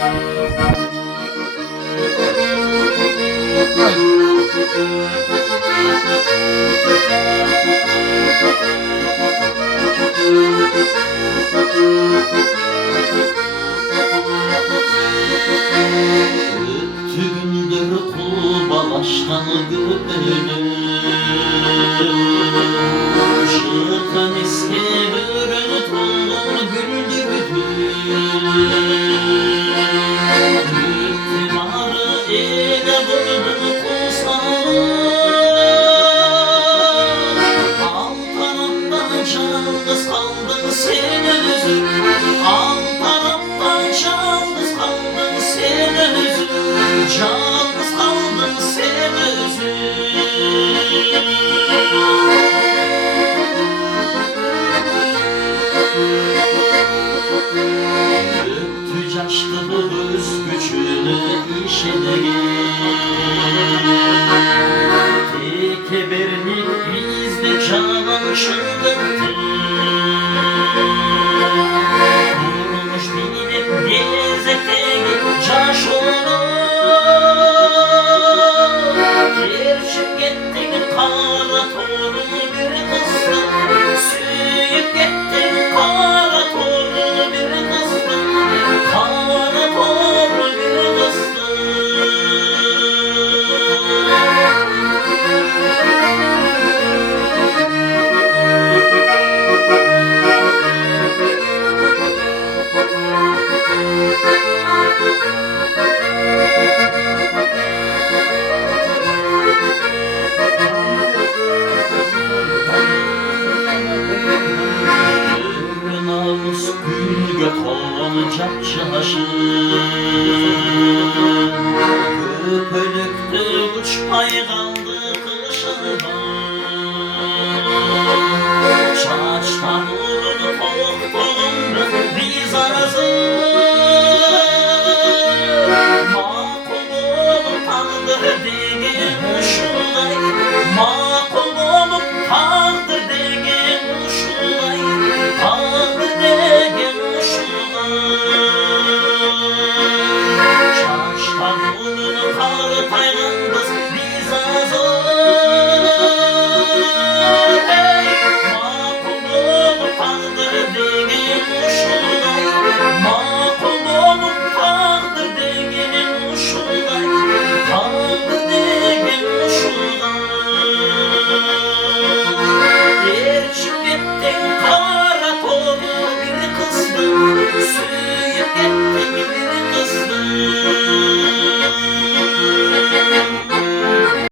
Öptüğündür kul balaştan gönlüm, Şıkın iskevürün tollun güldürdüm. İktidarı ele vurdun kusarım, Alt taraftan yalnız kaldın sen özüm, Alt taraftan yalnız kaldın sen özüm, Yalnız kaldın sen özüm. Öptü yaşlı öz gücünü işedir, Tekeberlik bizde canan çıldırdı. Vurmuş bilip gezetegi caş olur, Yerçip gittin kara torun bir kızdı, Süyüp gittin kara torun bir kızdı, Kara torun bir kızdı. Namus gülge konacak yaşın, Köpölüktü